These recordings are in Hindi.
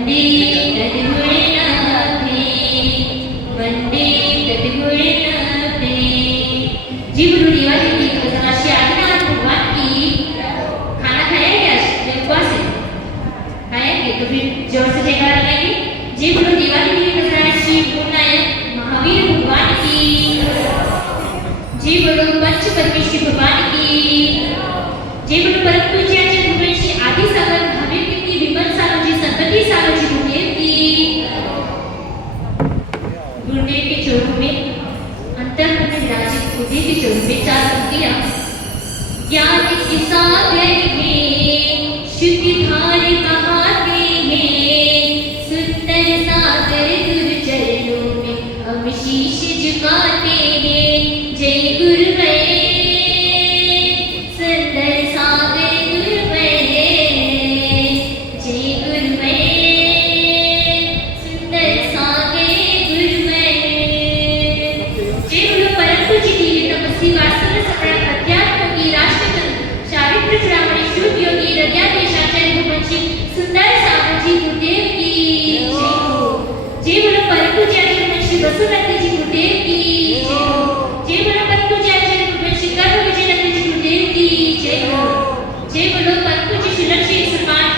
वंदे तद्गुणनाथे वंदे तद्गुणनाथे। जी बोलो दिवाली की कसम श्री आदिनाथ भगवान की। खाना खाया क्या उपवास है? खाएंगे तो फिर जोर से जयकारा लगाएंगे। जी बोलो दिवाली की कसम श्री गुरुनानक महावीर भगवान की। जी बोलो पंच परमेश्वर भगवान की। जी बोलो परम पूज्य आचार्य भगवान श्री आदि सागर महावीर की विमल सालोजी संतति सालोजी गुरुदेव की। गुरुदेव के चरणों में अंतर्मन में विराजित गुरुदेव के चरणों में चार पंक्तियां। ज्ञान के सागर में शुद्धि धार बहाते हैं, सुंदर सागर गुरु चरणों में हम शीश झुकाते हैं। जय गुरुमय सुंदर सागर गुरुमय, जय गुरुमय सुंदर सागर गुरुमय। जय बोलो परम पूज्य दिव्य तपस्वी वास्तव सकल अध्यात्म की राष्ट्रतंत्र चारित्र चूड़ामणि शुद्ध योगी हृदयाधीश आचार्य भगवान श्री सुंदर सागर जी गुरुदेव की जय हो। जय बोलो परम पूज्य आचार्य भगवान श्री वसुनंद जी गुरुदेव की जय हो। जय बोलो परम पूज्य आचार्य भगवान श्री कर्म विजयनंद जी गुरुदेव की जय हो। जय बोलो परम पूज्य श्री लक्ष्मी समाज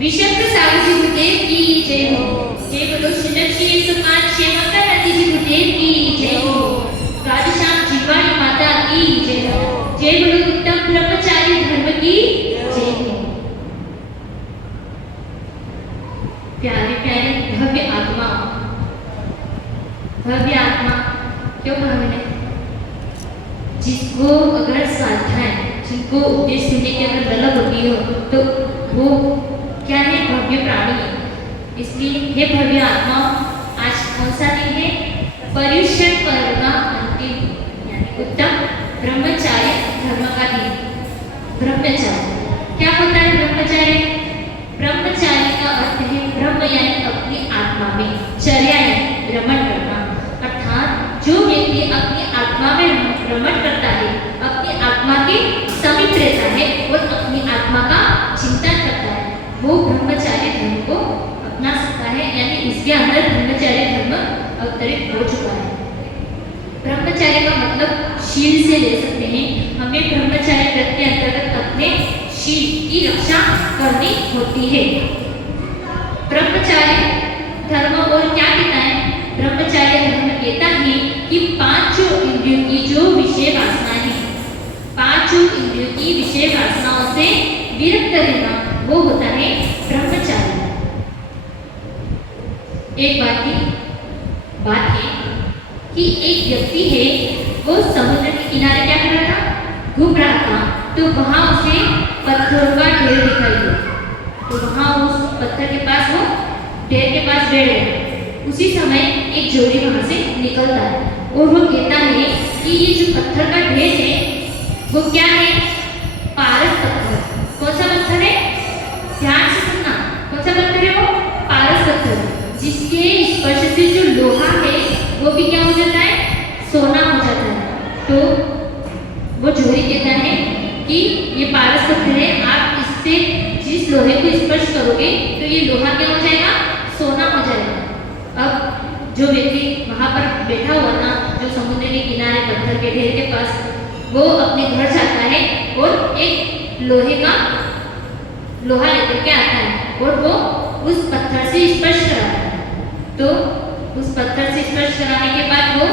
विशक्त सागर जी गुरुदेव की जय हो। जय बोलो श्री लक्ष्मी समाज शेवकानंद जी गुरुदेव की जय हो। राधेश्याम जीवानी माता की जय हो। जय बोलो उत्तम ब्रह्मचारी धर्म की जय हो। प्यारे प्यारे भव्य आत्मा, भव्य आत्मा क्यों भावना है? जिसको अगर स्वाध्याय, जिनको उपदेश सुनने की अगर तलब होती हो तो वो क्या है? भव्य प्राणी है। इसलिए हे भव्य आत्मा, आज कौन सा दिन है? पर्युषण पर्व का अंतिम यानी उत्तम ब्रह्मचार्य धर्म का दिन। ब्रह्मचार्य क्या होता है? ब्रह्मचार्य, ब्रह्मचार्य का अर्थ है ब्रह्म यानी अपनी आत्मा में, चर्या यानी भ्रमण करना। अर्थात जो व्यक्ति अपनी आत्मा में भ्रमण करता है, अपनी आत्मा के समीप रहता है और अपनी आत्मा का चिंतन करता है, वो ब्रह्मचार्य धर्म को अपना सकता है। यानी इसके अंदर ब्रह्मचार्य धर्म अवतरित हो चुका है। ब्रह्मचार्य का मतलब शील से ले सकते हैं। हमें ब्रह्मचार्य व्रत के अंतर्गत अपने शील की रक्षा करनी होती है। ब्रह्मचार्य धर्म और क्या कहता है? ब्रह्मचार्य धर्म कहता है कि पांचों इंद्रियों की जो विषय वासना है, पांचों इंद्रियों की विषय वासनाओं से विरक्त रहना, वो होता है ब्रह्मचार्य। एक बात है कि एक व्यक्ति है, वो समुद्र के किनारे क्या कर रहा था? घूम रहा था। तो वहां उसे पत्थरों का ढेर दिखाई दिया। तो वहां उस पत्थर के पास, वो ढेर के पास बैठ गया। उसी समय एक जोड़ी वहां से निकलता है और वो कहता है कि ये जो पत्थर का ढेर है वो क्या है? पारस पत्थर। कौन सा पत्थर है? ध्यान से सुनना। कौन सा पत्थर है? वो पारस पत्थर, जिसके स्पर्श से जो लोहा है वो भी क्या हो जाता है? सोना हो जाता है। तो वो जोड़ी कहता है कि ये पारस पत्थर है, आप इससे जिस लोहे को स्पर्श करोगे तो ये लोहा क्या हो जाएगा? सोना हो जाएगा। अब जो व्यक्ति वहां पर बैठा हुआ था, जो समुद्र के किनारे पत्थर के ढेर के पास, वो अपने घर जाता है और एक लोहा लेकर के आता है और वो उस पत्थर से स्पर्श कराता है। तो उस पत्थर से स्पर्श कराने के बाद वो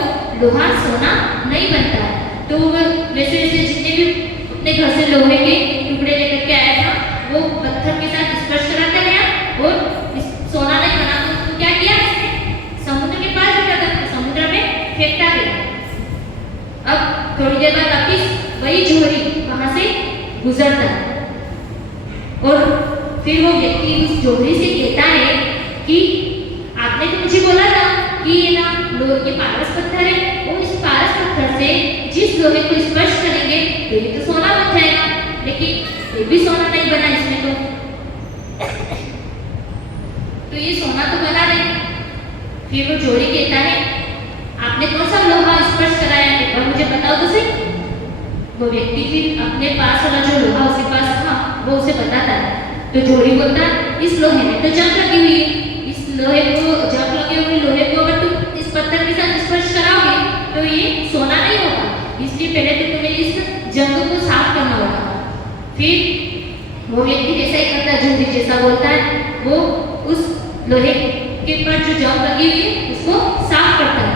लोहा सोना नहीं बनता है। तो वो वैसे वैसे जितने भी अपने घर से लोहे के टुकड़े लेकर के आया था, वो पत्थर के साथ स्पर्श कराता गया और सोना नहीं बना। तो उसको क्या किया? समुद्र के पास रखा था, समुद्र में फेंकता गया। अब थोड़ी देर बाद वापिस वही झोरी वहां से गुजरता है और फिर वो व्यक्ति उस झोरी से कहता है कि आपने तो मुझे बोला था कि ये ना ये पारस पत्थर है, वो इस पारस पत्थर से जिस लोहे को स्पर्श करेंगे तो ये तो सोना बन जाएगा, लेकिन ये भी सोना नहीं बना इसमें। तो ये सोना तो बना नहीं। फिर वो जोड़ी कहता है आपने कौन सा लोहा स्पर्श कराया, एक बार मुझे बताओ तो सही। वो व्यक्ति फिर अपने पास वाला जो लोहा उसके पास था वो उसे बताता है। तो जोड़ी बोलता इस लोहे में तो जंग लगी हुई है, इस लोहे को जंग लगे हुए लोहे को अगर तुम इस पत्थर के साथ स्पर्श कराओगे तो ये सोना नहीं होगा। इसलिए पहले तो तुम्हें इस जंग को साफ करना होगा। फिर वो व्यक्ति जैसा ही करता है, जो भी जैसा बोलता है, वो उस लोहे के पर जो जंग लगी हुई है उसको साफ करता है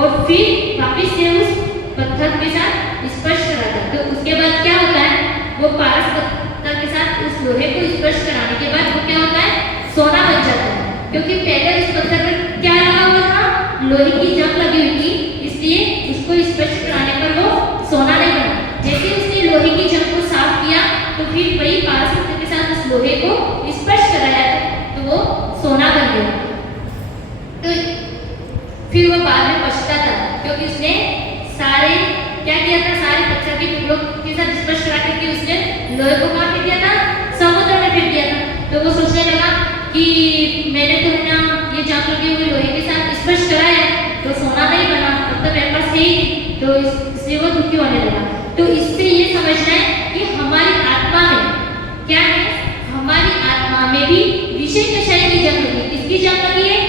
और फिर वापस से उस पत्थर के साथ स्पर्श कराता है। तो उसके बाद क्या होता है, वो पारस पत्थर के साथ उस लोहे को स्पर्श कराने के बाद वो क्या होता है, सोना बन जाता है। क्योंकि पहले उस पत्थर पर क्या लगा हुआ था, लोहे की जंग लगी हुई थी, इसलिए उसको स्पर्श कराने पर वो सोना नहीं बना। जैसे उसने लोहे की जंग को साफ किया तो फिर वही पारस पत्थर के साथ उस लोहे को स्पर्श कराया तो वो सोना बन गया। तो फिर वो बाद में पछताता क्योंकि उसने सारे क्या किया था, सारे पत्थर के टुकड़ों के साथ स्पर्श करा करके उसने लोहे को कहाँ फेंक दिया था, समुद्र में फेंक दिया था। तो वो सोचने लगा कि मैंने तो है ना ये जंग लगे हुए लोहे के साथ स्पर्श कराया तो सोना नहीं बना, अब तो मेरे पास है ही, तो इसलिए वो दुखी होने लगा। तो इससे ये समझना है कि हमारी आत्मा में क्या है, हमारी आत्मा में भी विषय कषाय की जंग लगी। किसकी जंग लगी है,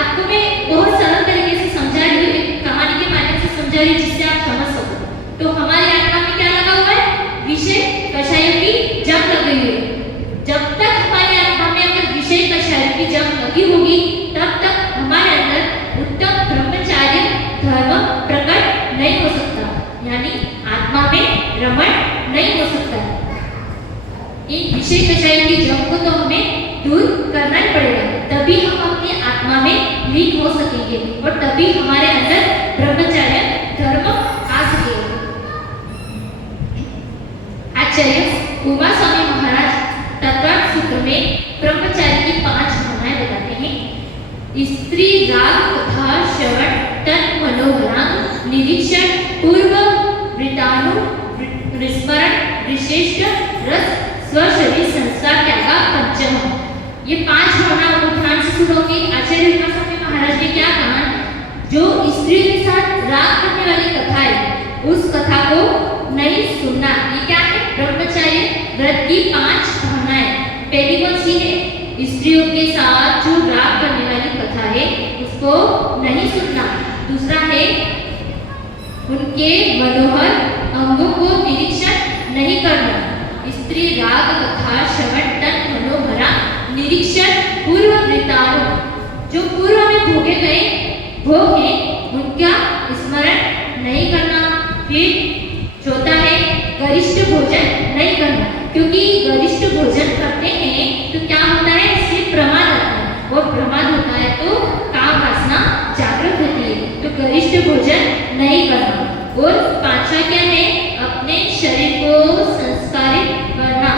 आपको मैं बहुत सरल तरीके से समझा रही हूँ, एक कहानी के माध्यम से समझा रही हूँ जिससे आप समझ सको। तो हमारी आत्मा में क्या लगा हुआ है, विषय कषायों की जंग लगी हुई है। जब तक हमारी आत्मा में अगर विषय कषायों की जंग लगी होगी तब तक हमारे अंदर उत्तम ब्रह्मचार्य धर्म प्रकट नहीं हो सकता, यानी आत्मा में रमण नहीं हो सकता। इन विषय कषायों की जंग को तो हमें दूर करना ही पड़ेगा, तभी हम अपनी आत्मा में लीन हो सकेंगे और तभी हमारे अंदर ब्रह्मचर्य धर्म आ सकेगा। आचार्य उमा स्वामी महाराज तत्वार्थ सूत्र में ब्रह्मचार्य की 5 भावनाएं बताते हैं। स्त्री राग तथा श्रवण तन मनोहरांग निरीक्षण पूर्व वृतानु विस्मरण विशिष्ट रस स्वशरीर संस्कार त्यागा पंचम। ये 5 भावनाओं को ध्यान से सुनोगे। आचार्य उमा स्वामी महाराज ने क्या कहा, जो स्त्री के साथ राग करने वाली कथा है उस कथा को नहीं सुनना। ये क्या है, ब्रह्मचर्य व्रत की 5 भावनाएं। पहली कौन सी है, स्त्रियों के साथ जो राग करने वाली कथा है उसको नहीं सुनना। दूसरा है उनके मनोहर अंगों को निरीक्षण नहीं करना। स्त्री राग कथा श्रवण तन मनोहरा निरीक्षण पूर्व वृतानु, जो पूर्व में भोगे गए भोग है उनका स्मरण नहीं करना। फिर चौथा है गरिष्ठ भोजन नहीं करना, क्योंकि गरिष्ठ भोजन करते हैं तो क्या होता है, इससे प्रमाद आता है और प्रमाद होता है तो काम वासना जागृत होती है, तो गरिष्ठ भोजन नहीं करना। और 5वां क्या है, अपने शरीर को संस्कारित करना,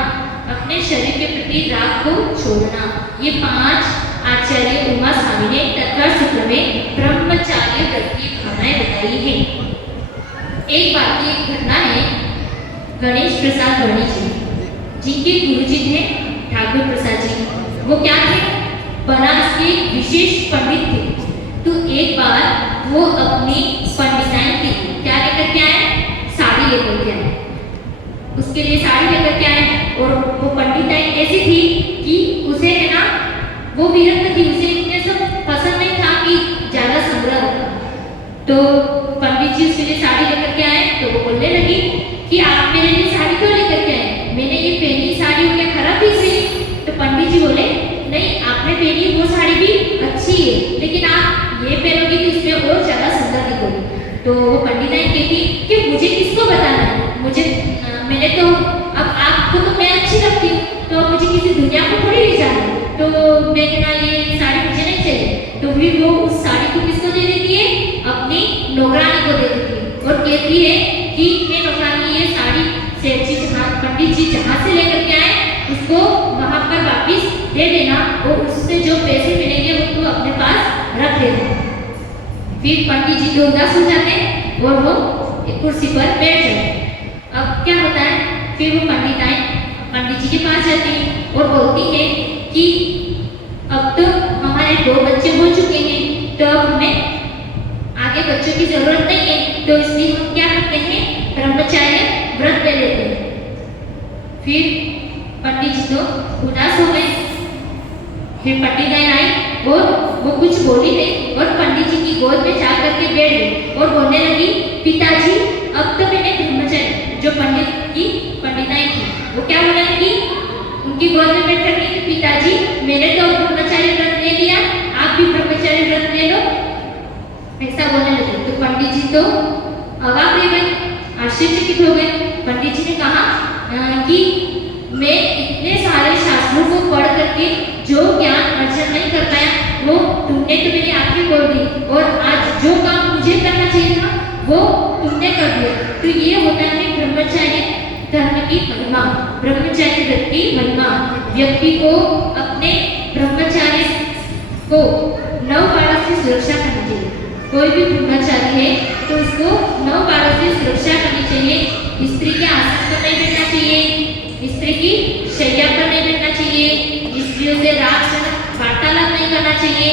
अपने शरीर के प्रति राग को छोड़ना। ये 5 आचार्य उमा स्वामी ने तत्वार्थ सूत्र में ब्रह्मचार्य व्रत की भावनाएं बताई है। एक बात की एक घटना है, गणेश प्रसाद वर्णी जी, जिनके गुरुजी थे ठाकुर प्रसाद जी, वो क्या थे, बनारस के विशेष पंडित थे। तो एक बार वो अपनी पंडिताइन की क्या लेकर के आए, साड़ी लेकर के आए, उसके लिए साड़ी लेकर के आए। और वो पंडिताइन ऐसी थी कि उसे है ना, वो विरक्त थी, उसे इतने सब पसंद नहीं था कि ज्यादा संग्रह होगा। तो पंडित जी उसके लिए साड़ी लेकर के आए तो वो बोलने लगी कि आप मेरे लिए साड़ी क्यों लेकर के आए, मैंने ये पहनी साड़ी क्या खराब दिख रही। तो पंडित जी बोले, नहीं आपने पहनी वो साड़ी भी अच्छी है, लेकिन आप ये पहनोगी तो इसमें और ज्यादा सुंदर दिखोगी। तो वो पंडिताइन कहती कि मुझे किसको बताना है, मुझे मैंने तो अब आपको तो मैं अच्छी लगती हूँ तो मुझे किसी दुनिया को थोड़ी ले जाना, तो मैं कहना ये साड़ी मुझे नहीं चाहिए। तो फिर वो उस साड़ी को किसको दे देती है, अपनी नौकरानी को दे देती है और कहती है कि मैं नौकरानी ये साड़ी सेठ जी जहाँ पंडित जी जहाँ से लेकर के आए उसको वहाँ पर वापिस दे देना और उससे जो पैसे मिलेंगे वो तो अपने पास रख देना। फिर पंडित जी तो उदास हो जाते हैं और वो कुर्सी पर बैठ जाते। अब क्या होता है, फिर वो पंडित जी के पास जाती है और बोलती है कि अब तो हमारे 2 बच्चे हो चुके हैं, तो अब हमें आगे बच्चों की जरूरत नहीं है, तो इसलिए हम क्या करते हैं, ब्रह्मचार्य व्रत ले लेते हैं। फिर पंडित जी तो उदास हो गए, फिर पंडिताइन आई और वो कुछ बोली नहीं और पंडित जी की गोद में जाकर के बैठ गई और बोलने लगी, पिताजी अब तो मैंने ब्रह्मचर्य, जो पंडित की पंडिताइन थी वो क्या बोलने लगी उनकी गोद में बैठ कर के, पिताजी मैंने तो ब्रह्मचारी व्रत ले लिया, आप भी ब्रह्मचारी व्रत ले लो, ऐसा बोलने लगे। तो पंडित जी तो अवाक रह गए, आश्चर्यचकित हो गए। पंडित जी ने कहा कि मैं इतने सारे शास्त्रों को पढ़ करके जो ज्ञान अर्जन नहीं कर पाया वो तुमने तो मेरी आंखें खोल दी और आज जो काम मुझे करना चाहिए था वो तुमने कर दिया। तो ये होता है ब्रह्मचर्य धर्म की महिमा, ब्रह्मचर्य व्रत की महिमा। व्यक्ति को अपने ब्रह्मचर्य को 9 बारों से सुरक्षा करनी चाहिए। कोई भी ब्रह्मचारी है तो उसको 9 बारों से सुरक्षा करनी चाहिए। स्त्री के आसन पर नहीं बैठना चाहिए, स्त्री की शैया पर नहीं बैठना चाहिए, स्त्रियों से रागजनक वार्तालाप नहीं करना चाहिए,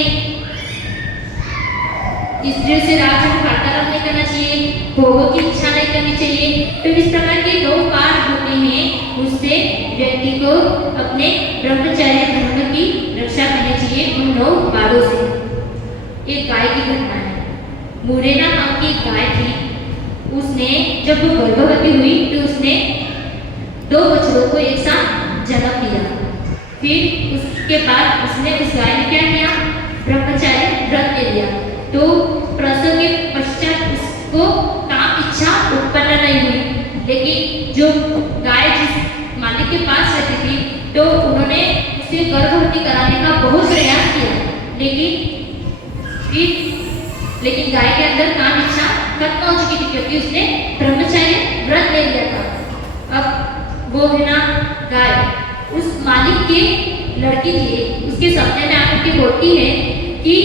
स्त्रियों से रागजनक वार्तालाप नहीं करना चाहिए, भोगों की इच्छा नहीं करनी चाहिए। तो इस प्रकार के 9 बार होते हैं, उससे व्यक्ति को अपने ब्रह्मचर्य धर्म की रक्षा करनी चाहिए उन 9 बारों से। एक गाय की घटना है। मुरेना नाम की एक गाय थी, उसने जब वो गर्भवती हुई तो उसने 2 बच्चों को एक साथ जन्म दिया। फिर उसके बाद उसने उस गाय ने क्या किया, ब्रह्मचारी व्रत ले लिया। तो प्रसव के पश्चात उसको काम इच्छा उत्पन्न नहीं हुई, लेकिन जो गाय जिस मालिक के पास रहती थी तो उन्होंने उसे गर्भवती कराने का बहुत प्रयास किया, लेकिन गाय के अंदर काम इच्छा खत्म हो चुकी थी क्योंकि उसने ब्रह्मचर्य व्रत ले लिया था। अब वो है ना गाय उस मालिक की लड़की थी, उसके सपने में आकर के बोलती है कि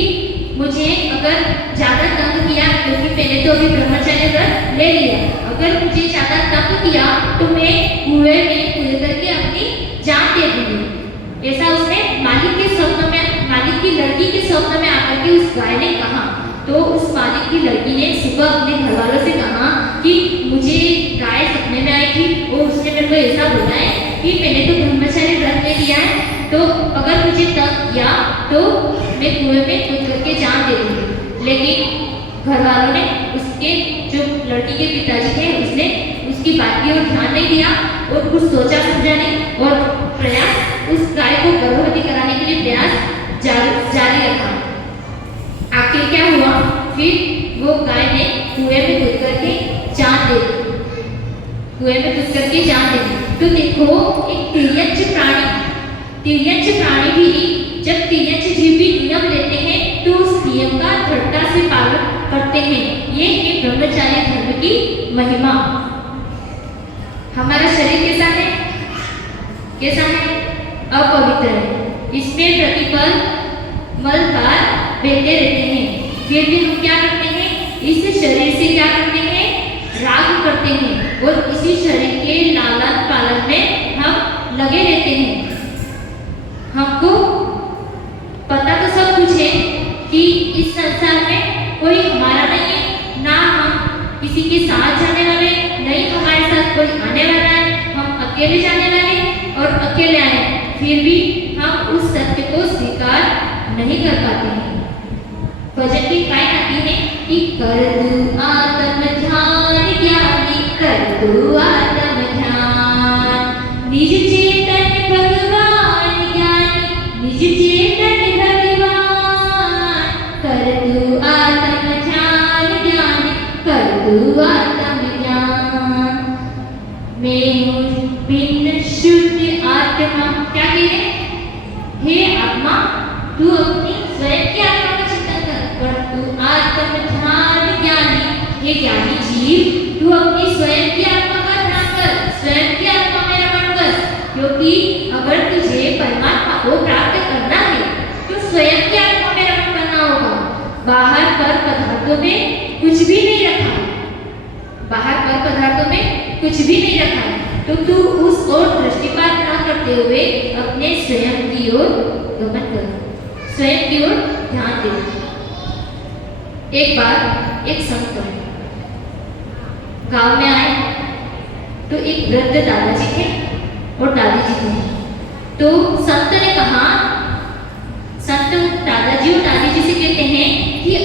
मुझे अगर ज्यादा तंग किया, क्योंकि मैंने तो अभी ब्रह्मचर्य व्रत ले लिया, अगर मुझे ज्यादा तंग किया तो मैं कुएं में कूद करके अपनी जान दे दूंगी। ऐसा उसने मालिक के स्वप्न में, मालिक की लड़की के स्वप्न में आकर के उस गाय ने कहा। तो उस मालिक की लड़की ने सुबह अपने घर वालों से कहा कि मुझे गाय सपने में आई थी और उसने मेरे को ऐसा बोला है कि मैंने तो ब्रह्मचर्य व्रत ले लिया है, तो अगर मुझे तंग किया तो मैं कुएं में कूद करके जान दे दूंगी। लेकिन घर वालों ने, उसके जो लड़की के पिताजी थे, उसने उसकी बात की ओर ध्यान नहीं दिया और कुछ सोचा समझा नहीं और प्रयास उस गाय को गर्भवती कराने के लिए प्रयास जारी रखा। आखिर क्या हुआ, फिर वो गाय ने कुएं में कूद करके जान दे दी, कुएं में कूद करके जान दे दी। तो देखो एक तिर्यक्ष प्राणी भी जब तिर्यक्ष जीव भी नियम लेते हैं तो उस नियम का दृढ़ता से पालन करते हैं। ये है ब्रह्मचर्य धर्म की महिमा। हमारा शरीर कैसा है, कैसा है, अपवित्र है, इसमें प्रतिपल मलदार बहते रहते हैं, फिर भी हम क्या करते हैं, इस शरीर से क्या करते हैं, राग करते हैं और इसी शरीर के लालन पालन में हम लगे रहते हैं। हमको पता तो सब कुछ है कि इस संसार में कोई हमारा नहीं है, ना हम किसी के साथ जाने वाले, नहीं हमारे साथ कोई आने वाला है, हम अकेले जाने वाले और अकेले आए, फिर भी हम उस सत्य को स्वीकार नहीं कर पाते हैं। भजन की काय आती है कि कर तू आत्म ध्यान ज्ञानी, कर तू आत्म ध्यान, निज चेतन भगवान ज्ञानी, निज चेतन भगवान, कर तू आत्म ध्यान ज्ञानी, कर तू आत्म ज्ञान। मैं हूँ भिन्न शुद्ध आत्मा, क्या कह रहे, हे आत्मा तू अपनी स्वयं की आत्मा का चिंतन कर तू आत्म ध्यान ज्ञानी, हे ज्ञानी जीव तू अपनी स्वयं की आत्मा का ध्यान कर, स्वयं की आत्मा में रमण कर, क्योंकि अगर तुझे परमात्मा को प्राप्त करना है तो स्वयं की आत्मा में रमण करना होगा। बाहर पर पदार्थों में कुछ भी नहीं रखा, बाहर पर पदार्थों में कुछ भी नहीं रखा, तो तू उस ओर दृष्टिपात न करते हुए अपने स्वयं की ओर गमन कर, स्वयं की ओर ध्यान दे। एक बार एक संत गांव में आए तो एक वृद्ध दादाजी थे और दादी जी थे। तो संत ने कहा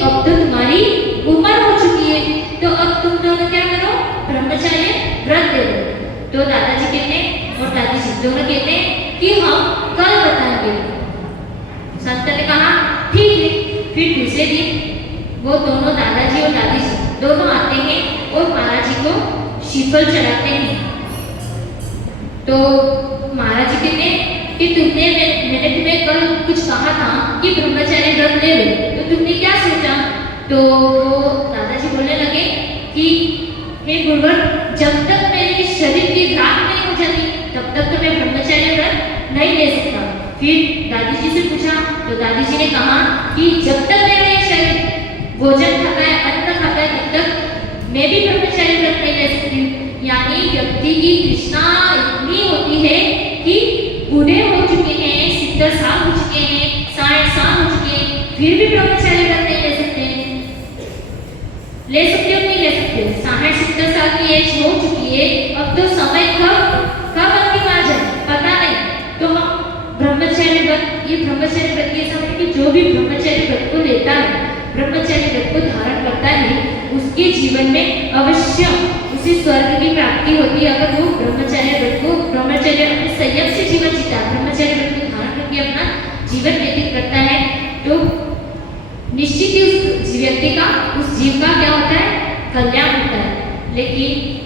अब तो तुम्हारी उम्र हो चुकी है, तो अब तुम दोनों क्या करो, ब्रह्मचर्य व्रत ले लो। तो दादाजी कहते हैं और दादी जी दोनों कहते हैं कि हम कल बताएंगे। संत ने कहा ठीक है। फिर दूसरे दिन वो दोनों दादाजी और दादी जी दोनों आते हैं और महाराज जी को श्रीफल चढ़ाते हैं। तो महाराज जी कहते हैं कि मैंने तुम्हें कल कुछ कहा था कि ब्रह्मचर्य व्रत ले लो, तो तुमने क्या सोचा? तो वो दादाजी बोलने लगे कि हे गुरुवर, जब तक मेरे शरीर की राख नहीं हो जाती तब तक तो मैं ब्रह्मचर्य व्रत नहीं ले सकता। फिर दादी जी से पूछा तो दादी जी ने कहा कि जब तक मेरा ये शरीर भोजन खाता है, अन्न खाता है, तब तक मैं भी ब्रह्मचर्य व्रत नहीं ले सकती। यानी व्यक्ति की तृष्णा इतनी होती है कि बूढ़े हो चुके हैं, 70 साल हो चुके हैं, 60 साल हो चुके हैं, फिर भी ब्रह्मचर्य व्रत नहीं ले सकते हैं। ले सकते हो नहीं ले सकते? 60-70 साल की एज हो चुकी है, अब तो समय कब अंतिम आ जाए पता नहीं। तो हम ब्रह्मचर्य व्रत, ये ब्रह्मचर्य व्रत के समय कि जो भी ब्रह्मचर्य व्रत को लेता है, ब्रह्मचर्य व्रत को धारण करता है, उसके जीवन में अवश्य उसे स्वर्ग की प्राप्ति होती है। अगर वो ब्रह्मचर्य व्रत को, ब्रह्मचर्य अपने संयम से जीवन जीता, ब्रह्मचर्य व्रत को धारण करके अपना जीवन व्यतीत करता है, तो निश्चित ही उस व्यक्ति का, उस जीव का क्या होता है, कल्याण होता है। लेकिन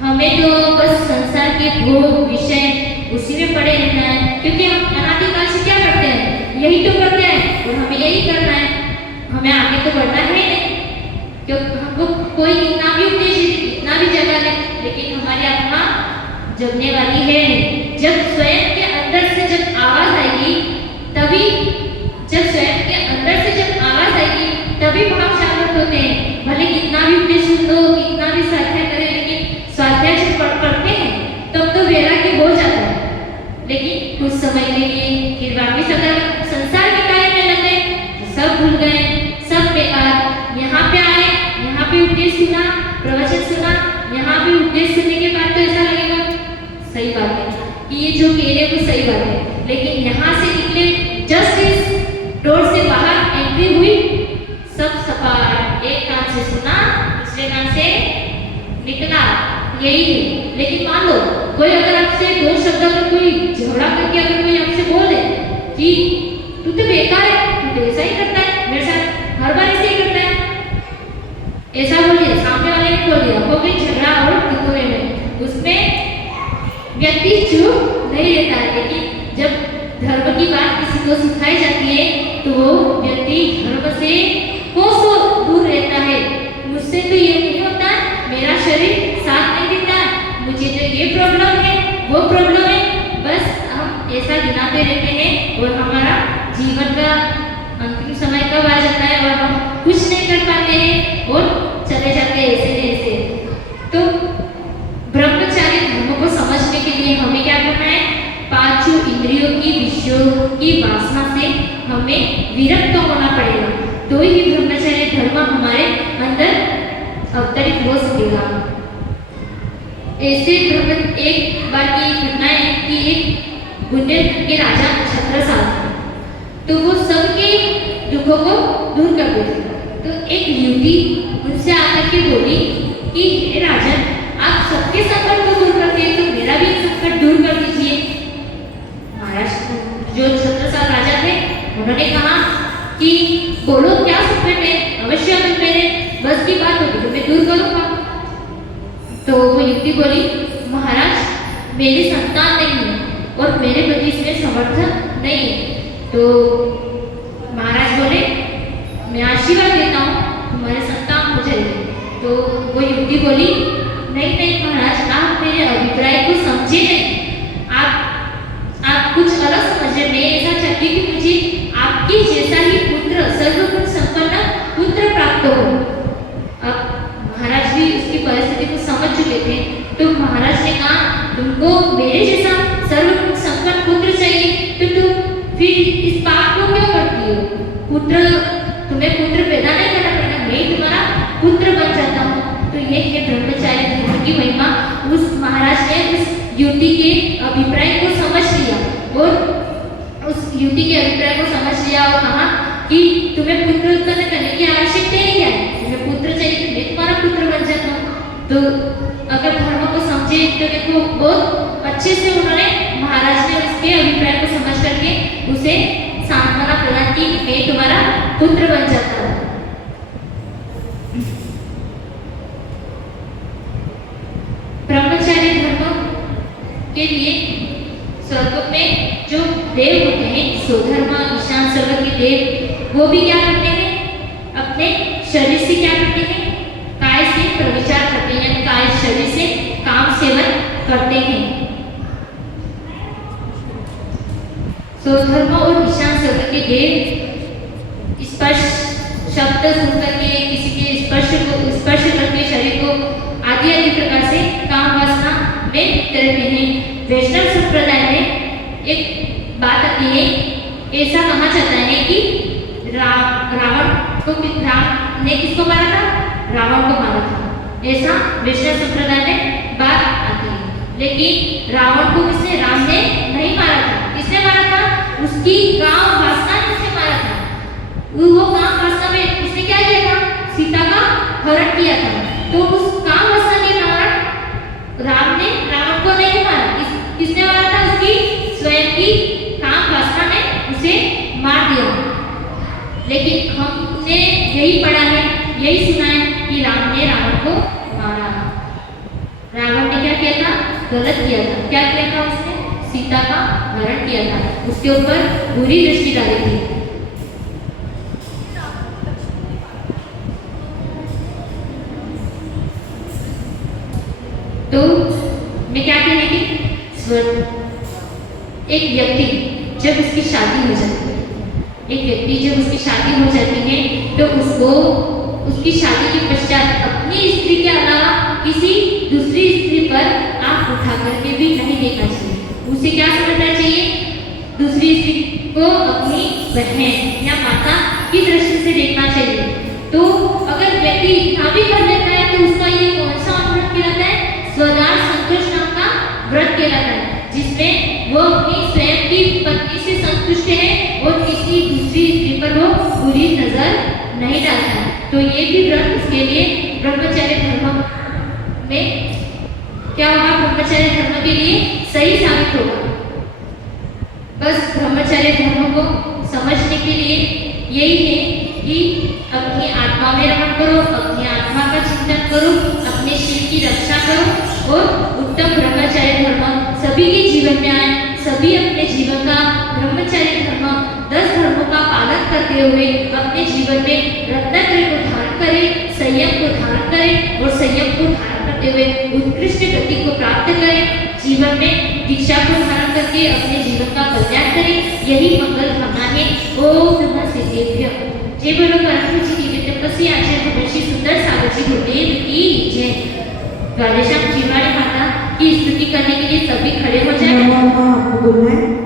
हमें तो बस संसार के भोग विषय उसी में पड़े रहना है, क्योंकि हम अनादिकाल से क्या करते हैं, यही तो करते हैं और हमें यही करना है, हमें आगे तो बढ़ना है नहीं। क्योंकि हमको कोई कितना भी उपदेश दे, कितना भी जगह है, लेकिन हमारी आत्मा जगने वाली है नहीं। जब स्वयं के अंदर से जब आवाज आएगी तभी, जब स्वयं के अंदर से जब आवाज आएगी तभी भाव जागृत होते हैं। भले कितना भी उपदेश सुन लो, कितना भी स्वाध्याय करें, लेकिन स्वाध्याय जब पढ़ते हैं तब तो वैराग्य हो जाता है। लेकिन कुछ समय के लिए फिर वापिस अगर संसार के कार्य में लग गए तो सब भूल गए, सब बेकार। यहाँ पे आए, यहाँ पे उपदेश सुना, प्रवचन सुना, यहाँ पे उपदेश सुनने के बाद तो ऐसा लगेगा सही बात है कि ये जो कह रहे वो सही बात है, लेकिन यहाँ से निकले, जस्ट इस डोर से बाहर एंट्री हुई, सब सपाट, एक कान से सुना, दूसरे कान से निकला, यही है। लेकिन मान लो कोई अगर आपसे दो शब्द, अगर कोई झगड़ा करके अगर कोई आपसे बोले कि तू तो बेकार है, तू तो ऐसा ही करता है, मेरे साथ हर बार ऐसे ही करता है, ऐसा बोलिए, सामने वाले ने बोल दिया, हो गई झगड़ा और टुकड़े में, उसमें व्यक्ति चुप नहीं रहता है। लेकिन जब धर्म की बात किसी को सिखाई जाती है तो वो व्यक्ति धर्म से कोसों दूर रहता है। मुझसे तो ये नहीं होता, मेरा शरीर साथ नहीं देता, मुझे तो ये प्रॉब्लम है, वो प्रॉब्लम है, बस हम ऐसा गिनाते रहते हैं और हमारा जीवन का अंतिम समय कब आ जाता है और हम कुछ नहीं कर पाते हैं और चले जाते हैं ऐसे नहीं ऐसे। तो ब्रह्मचारी धर्म को समझने के लिए हमें क्या करना है, पांचों इंद्रियों की विषयों की वासना से हमें विरक्त होना पड़ेगा, तो ही ब्रह्मचर्य धर्म हमारे अंदर अवतरित हो सकेगा। ऐसे एक बार की घटना है कि एक बुंदेलखंड के राजा छत्रसाल थे, तो वो सबके दुखों को दूर करते थे। तो एक युवती उनसे आकर के बोली कि हे राजन, आप सबके संकट को दूर करते हैं, तो मेरा भी संकट दूर कर दीजिए। महाराज जो छत्रसाल राजा थे उन्होंने कहा कि बोलो क्या संकट है, अवश्य अगर मेरे बस की बात होगी तो मैं दूर करूंगा। तो वो युवती बोली, महाराज मेरी संतान नहीं है और मेरे पति इसमें समर्थन नहीं है। तो महाराज बोले, मैं आशीर्वाद देता हूँ तुम्हारे संतान हो जाएगी। तो वो युवती बोली, नहीं नहीं महाराज, आप मेरे अभिप्राय को समझे नहीं, आप कुछ अलग समझे। मैं ऐसा चाहती हूँ कि मुझे आपके जैसा ही पुत्र, सर्वगुण संपन्न पुत्र प्राप्त हो। अब महाराज भी उसकी परिस्थिति को समझ चुके थे, तो महाराज ने कहा, तुमको मेरे जैसा सर्वगुण संपन्न पुत्र चाहिए तो तुम फिर इस पाप को क्यों करती हो? तुम्हें पुत्र पैदा नहीं करना पड़ेगा, मैं तुम्हारा पुत्र बन जाता हूँ। तो ये है ब्रह्मचारी धर्म की महिमा। उस महाराज ने उस युवती के अभिप्राय को समझ लिया और उस युवती के अभिप्राय को समझ लिया और कहा कि तुम्हें पुत्र उत्पन्न करने की आवश्यकता ही क्या है, तुम्हें पुत्र चाहिए तो मैं तुम्हारा पुत्र बन जाता हूँ। तो अगर धर्म को समझे तो देखो बहुत अच्छे से उन्होंने, महाराज ने उसके अभिप्राय को समझ करके उसे सांत्वना प्रदान की, मैं तुम्हारा पुत्र बन जाता हूँ। ब्रह्मचारी धर्म के लिए स्वर्ग में जो देव होते हैं, स्वधर्म ईशान स्वर्ग के देव, वो भी क्या करते हैं, अपने शरीर से क्या करते हैं, काय से प्रविचार करते हैं, यानी काय शरीर से काम सेवन करते हैं। स्वधर्म और ईशान स्वर्ग के देव स्पर्श शब्द सुनकर के, किसी के स्पर्श करके शरीर को आदि आदि प्रकार से काम वासना में रहते हैं। वैष्णव संप्रदाय में एक बात आती है, ऐसा कहा जाता है कि राम ने किसको मारा था, रावण को मारा था, ऐसा वैष्णव संप्रदाय में बात आती है। लेकिन रावण को किसने, राम ने नहीं मारा था। किसने मारा था, उसकी काम वासना ने उसे मारा था। वो काम वासना में उसने क्या किया था, सीता का हरण किया था। तो उस काम वासना के कारण राम ने रावण को नहीं मारा, किसने मारा था, उसकी स्वयं की काम वासना ने उसे मार दिया। लेकिन हमने यही पढ़ा है, यही सुना है कि राम ने रावण को मारा। रावण ने क्या किया था, गलत किया था। क्या किया था, उसने सीता का हरण किया था, उसके ऊपर बुरी दृष्टि डाली थी। तो मैं क्या कहने की, एक व्यक्ति जब उसकी शादी हो जाती है, एक व्यक्ति जब उसकी शादी हो जाती है तो उसको उसकी शादी के पश्चात अपनी स्त्री के अलावा किसी दूसरी स्त्री पर आंख उठा करके भी नहीं देखना चाहिए। उसे क्या समझना चाहिए, दूसरी स्त्री को अपनी बहन या माता की दृष्टि से देखना चाहिए। तो अगर व्यक्ति इतना भी कर लेता है तो उसका ये कौन सा व्रत कहलाता है, स्वदान संतोष नाम का व्रत कहलाता है, जिसमें वो अपनी स्वयं की पत्नी से संतुष्ट है और किसी दूसरी स्त्री पर वो बुरी नजर नहीं डालता है। तो ये भी व्रत उसके लिए ब्रह्मचर्य धर्म में क्या होगा, ब्रह्मचर्य धर्म के लिए सही साबित होगा। बस ब्रह्मचर्य धर्म को समझने के लिए यही है कि अपनी आत्मा में रमण करो, अपनी आत्मा का चिंतन करो, अपने शिव की रक्षा करो और उत्तम ब्रह्मचर्य धर्म सभी के जीवन में आए। सभी अपने जीवन का ब्रह्मचर्य धर्म 10 धर्मों का पालन करते हुए अपने जीवन में रत्नत्रय को धारण करें, संयम को धारण करें और संयम को धारण करते हुए उत्कृष्ट गति को प्राप्त करें। जीवन में दीक्षा को धारण करके अपने जीवन का कल्याण करें। यही मंगल भावना है। ओम नमः सिद्धेभ्य। जय बोलो परम पूज्य दिव्य तपस्वी आचार्य महर्षि सुंदर सागर जी गुरुदेव की जय। द्वादशाम जीवाणी माता की स्तुति करने के लिए सभी खड़े हो जाएं।